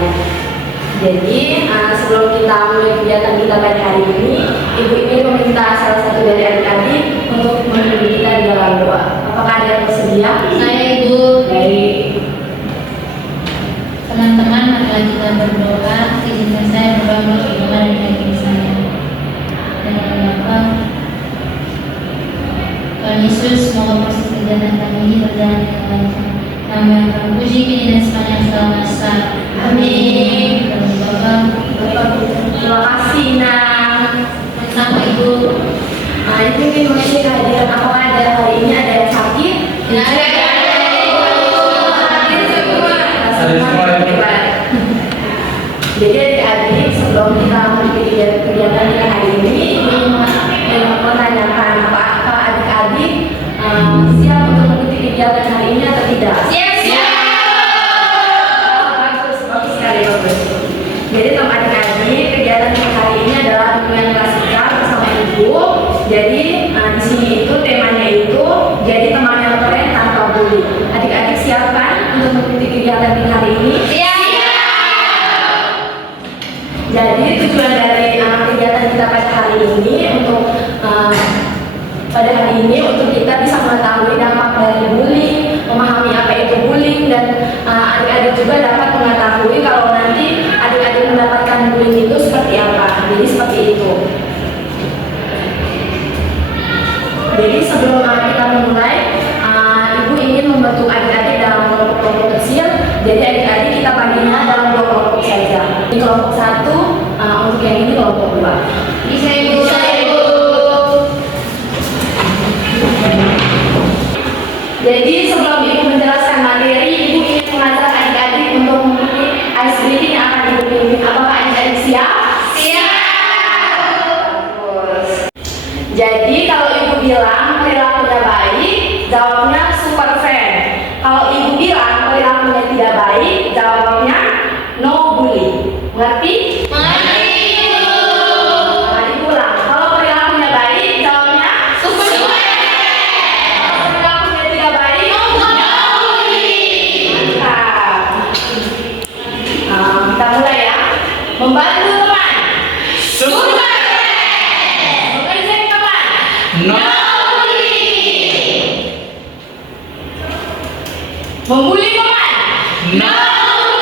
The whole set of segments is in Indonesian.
lain. Jadi sebelum kita mulai kegiatan kita pada hari ini, Ibu ingin meminta salah satu dari adik-adik untuk memimpin kita di dalam doa. Apakah ada yang bersedia? Saya Ibu. Baik. Teman-teman, marilah kita berdoa. Izinkan saya berdoa untuk doa dari diri saya. Dan Bapa, Tuhan Yesus, semoga proses kegiatan kami ini berjalan dengan lancar. Nama yang terpuji kini dan sepanjang segala masa. Amin. Dan Bapa, Terima kasih, Nak. sama Ibu. Ibu ingin mengisi kehadiran apakah ada hari ini ada yang sakit? Tidak ada. Jadi adik-adik sebelum kita memiliki kegiatan kita hari ini, ingin menanyakan apakah adik-adik siap untuk mengikuti kegiatan hari ini atau tidak? Siap. Bagus sekali, bagus. Jadi teman adik-adik kegiatan kita hari ini adalah bimbingan klasikal bersama ibu. Jadi di sini itu temanya itu jadi teman yang keren tanpa bully. Adik-adik siap kan untuk mengikuti kegiatan kita hari ini? Jadi tujuan dari kegiatan kita pada hari ini untuk kita bisa mengetahui dampak dari bullying, memahami apa itu bullying, dan adik-adik juga dapat mengetahui kalau nanti adik-adik mendapatkan bullying itu seperti apa. Jadi seperti itu. Jadi sebelum kita memulai, ibu ingin membentuk adik-adik dalam kelompok-kelompok kecil. Jadi adik-adik kita baginya dalam 2 kelompok saja. Di kelompok 1, untuk yang ini kelompok 2. Bisa Ibu. Jadi sebelum ibu menjelaskan materi, ibu ingin mengajak adik-adik untuk mengikuti ice breathing yang akan ibu pimpin. Apakah adik-adik siap? Bagus. Jadi kalau ibu bilang perilakunya baik, jawabnya super friend. Kalau ibu bilang perilakunya tidak baik, jawabnya no bully. Mengerti? Membantu teman, super. Mengejek teman, no bully. Membuli teman, no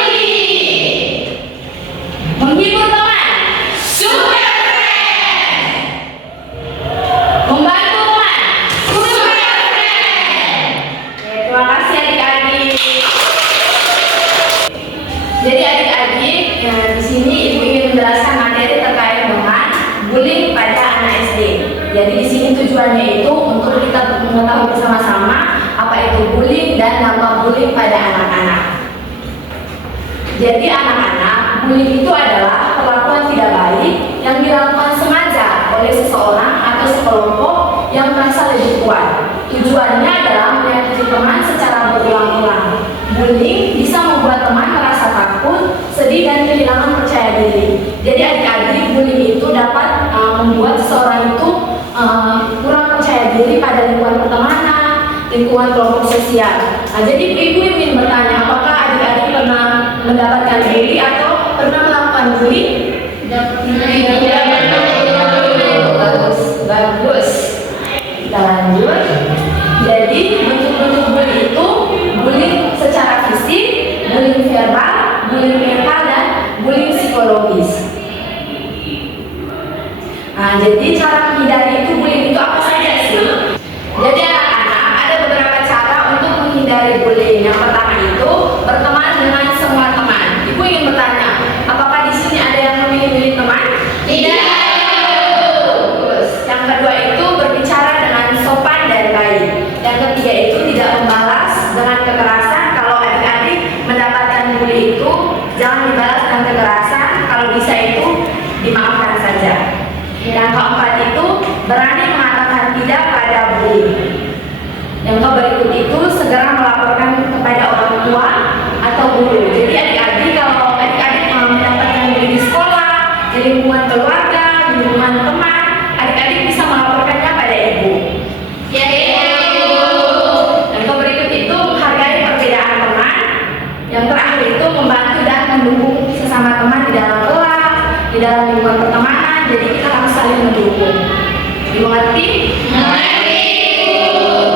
bully. Menghibur teman, super. Membantu teman, super. Terima kasih adik-adik. Jadi adik-adik, di sini ibu ingin menjelaskan materi terkait dengan bullying pada anak SD. Jadi di sini tujuannya itu untuk kita mengetahui bersama-sama apa itu bullying dan dampak bullying pada anak-anak. Jadi anak-anak, bullying itu adalah perlakuan tidak baik yang dilakukan sengaja oleh seseorang atau sekelompok yang merasa lebih kuat. Tujuannya adalah menyakiti teman secara berulang-ulang. Bullying bisa membuat teman merasa takut, sedih, dan kehilangan percaya diri. Jadi adik-adik, bullying itu dapat membuat seseorang itu kurang percaya diri pada lingkungan pertemanan, lingkungan kelompok sosial. Jadi ibu ingin bertanya, apakah adik-adik pernah mendapatkan bully atau pernah melakukan bully? Bagus. Kita lanjut. Jadi bentuk-bentuk bully itu bullying secara fisik, bullying verbal, bullying mental, dan bullying psikologis. Jadi cara menghindari itu bullying itu apa saja sih? Jadi anak-anak ada beberapa cara untuk menghindari bullying. Yang pertama itu berteman dengan semua teman. Ibu ingin bertanya, apakah di sini ada yang memilih-milih teman? Tidak. Terus, yang kedua itu berbicara dengan sopan dan baik. Yang ketiga itu tidak membalas dengan kekerasan. Kalau adik-adik mendapatkan bully itu jangan dibalas dengan kekerasan. Kalau bisa itu dimaafkan saja. Yang keempat itu berani mengatakan tidak pada bully. Yang berikut itu segera melaporkan kepada orang tua atau guru. Jadi adik-adik kalau adik-adik mendapatkan bully di sekolah, di lingkungan keluarga, di lingkungan teman, adik-adik bisa melaporkannya pada ibu. Yang berikut itu menghargai perbedaan teman. Yang terakhir itu membantu dan mendukung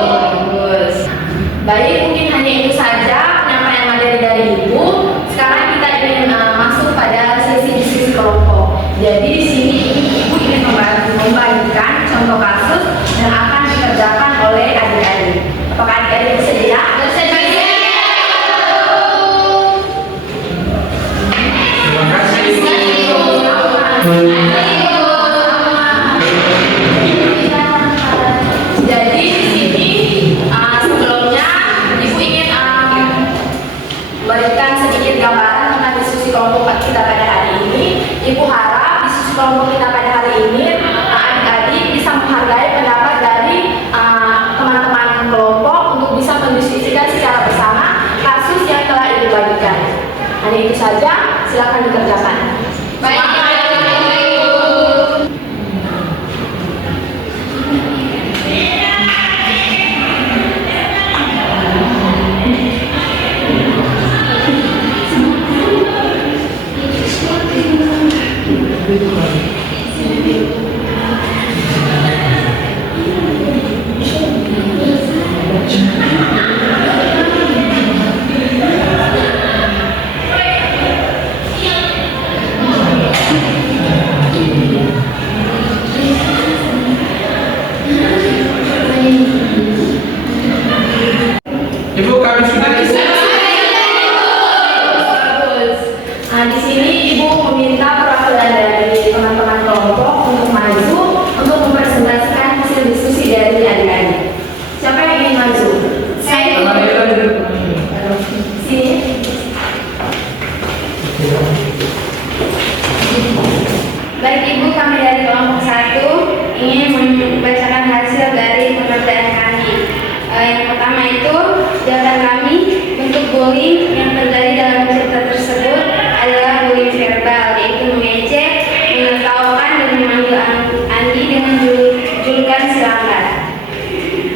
Bagus. Baik, mungkin hanya itu saja penyampaian materi dari Ibu. Sekarang kita ingin masuk pada sesi diskusi kelompok. Jadi di sini Ibu ingin membagikan contoh kasus yang akan dikerjakan oleh adik-adik. Apakah adik-adik bersedia? Bersedia. Terima kasih. Jadi di sini sebelumnya Ibu ingin memberikan sedikit gambaran tentang diskusi kelompok kita pada hari ini. Ibu harap diskusi kelompok kita pada hari ini adik-adik bisa menghargai pendapat dari teman-teman kelompok untuk bisa mendiskusikan secara bersama kasus yang telah Ibu bagikan. Hanya itu saja, silakan dikerjakan. Baik. Ibu, kami sudah Bagus. Di sini Ibu meminta perwakilan dari teman-teman kelompok untuk maju untuk mempresentasikan hasil diskusi dari adik-adik. Siapa yang ingin maju? Saya. Sini. Baik Ibu, kami dari kelompok 1 ingin membacakan hasil dari pengerjaan kami. Yang pertama itu, jawaban kami bentuk bullying yang terjadi dalam cerita tersebut adalah bullying verbal, yaitu mengejek, menertawakan dan memanggil Andi dengan julukan silanggar.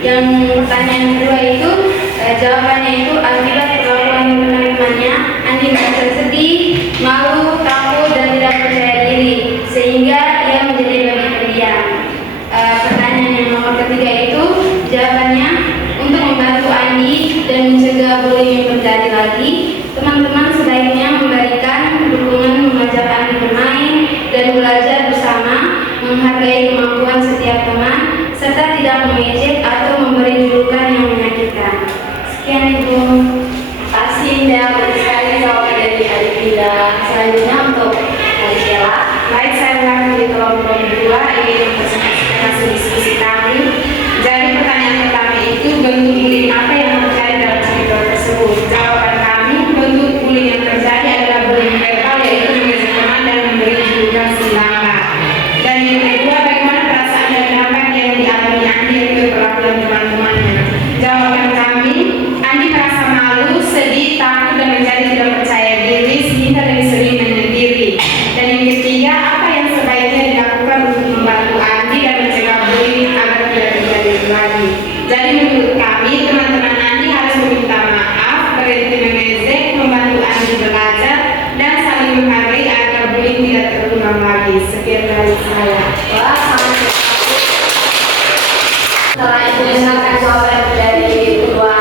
Yang pertanyaan kedua itu, jawabannya itu akibat perlakuan teman-temannya, Andi merasa sedih, malu, takut dan tidak percaya diri, sehingga ia menjadi lebih pendiam. Pertanyaan yang nomor ketiga itu, jawabannya untuk membantu Andi dan mencegah bullying yang terjadi lagi, teman-teman sebaiknya memberikan dukungan, mengajak Andi bermain dan belajar bersama, menghargai kemampuan setiap teman, serta tidak mengejek atau memberi julukan yang menyakitkan. Sekian Ibu. Terima kasih Indah. Bagus sekali jawaban dari adik Indah. Selanjutnya untuk Adik Sheila. Baik, saya mewakili kelompok 2 ingin mempresentasikan hasil diskusi kami. Jadi pertanyaan pertama itu, bentuk bullying apa yang terjadi dalam cerita tersebut? Jawaban kami, bentuk bullying yang terjadi adalah bullying verbal, yaitu mengejek teman dan memberi julukan silanggar. Dan yang kedua, bagaimana perasaan dan dampak yang dialami Andi untuk perlakuan teman-temannya? Jawaban kami, Andi merasa malu, sedih, takut dan menjadi tidak percaya diri sehingga lebih sering menyendiri. Dan yang ketiga, apa yang sebaiknya dilakukan untuk membantu Andi dan mencegah bullying agar tidak terjadi lagi? Jadi menurut kami, teman-teman Andi harus meminta maaf, berhenti mengejek, membantu Andi belajar, dan saling menghargai agar bullying tidak terulang lagi. Sekian dari saya. Wah, sangat bagus. Setelah Ibu mendengarkan jawaban dari kedua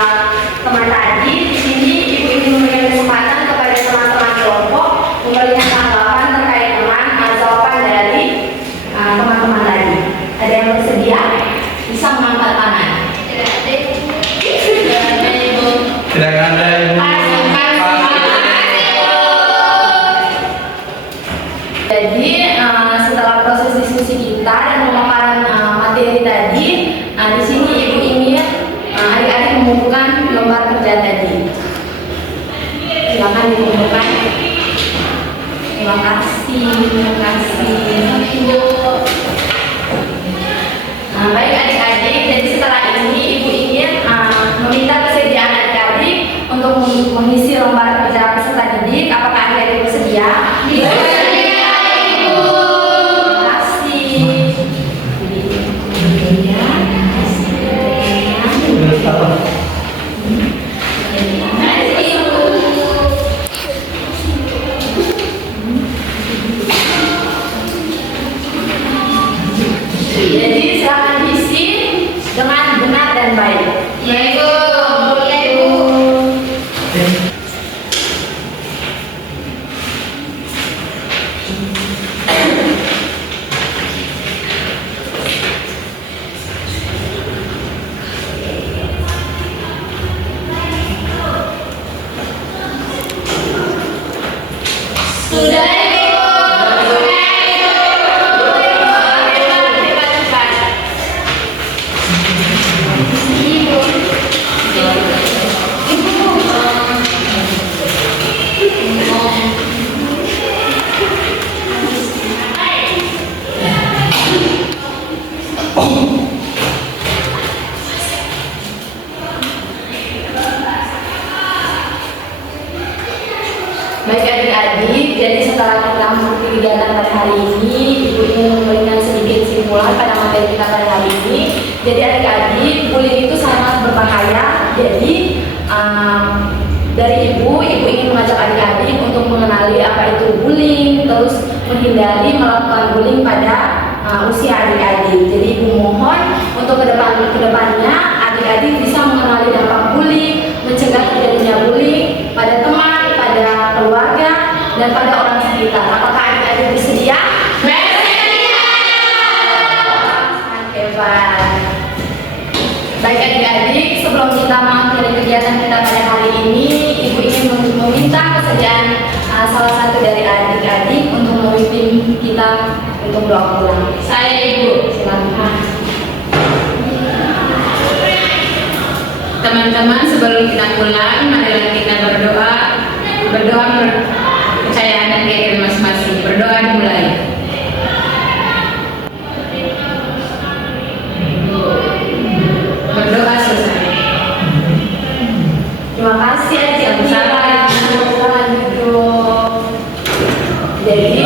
teman tadi, di sini Ibu ingin memberikan kesempatan kepada teman-teman kelompok memberikan tanggapan terkait dengan jawaban dari teman-teman tadi. Ada yang bersedia? Bisa mengangkat tangan. tidak ada Ibu. Jadi setelah proses diskusi kita dan pemaparan materi tadi, di sini Ibu ingin adik-adik mengumpulkan lembar kerja tadi. Silakan dikumpulkan. Terima kasih, terima kasih. Ibu. Baik adik-adik, jadi setelah ini Ibu ingin meminta kesediaan adik-adik untuk mengisi lembar kerja peserta didik. Apakah adik-adik bersedia? Jadi silakan isi setelah kita mengikuti kegiatan pada hari ini, Ibu ingin memberikan sedikit simpulan pada materi kita pada hari ini. Jadi adik-adik, bullying itu sangat berbahaya. Jadi dari Ibu ingin mengajak adik-adik untuk mengenali apa itu bullying, terus menghindari melakukan bullying pada usia adik-adik. Jadi Ibu mohon untuk kedepannya adik-adik bisa mengenali dampak bullying, mencegah terjadinya bullying pada teman, pada keluarga, dan pada orang sekitar. Apakah adik-adik bersedia? Bersedia! Sangat hebat. Baik adik-adik, sebelum kita mengakhiri kegiatan kita pada hari ini, Ibu ingin meminta kesediaan salah satu dari adik-adik untuk memimpin kita untuk doa pulang. Saya Ibu, silakan. Teman-teman, sebelum kita pulang, marilah kita berdoa kepercayaan dan keyakinan masing-masing. Berdoa dimulai. Berdoa selesai. Terima kasih adik-adik. Selamat duduk. Jadi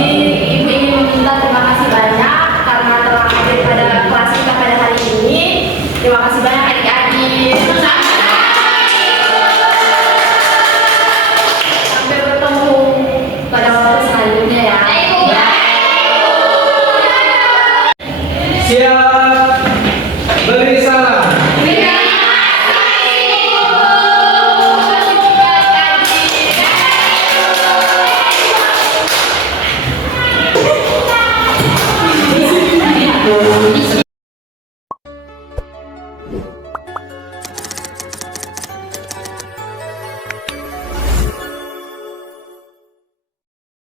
Ibu ingin meminta terima kasih banyak karena telah hadir pada kelas kita pada hari ini. Terima kasih banyak adik-adik. Sampai bertemu pada waktu selanjutnya ya. Siap. Beri salam. Bisa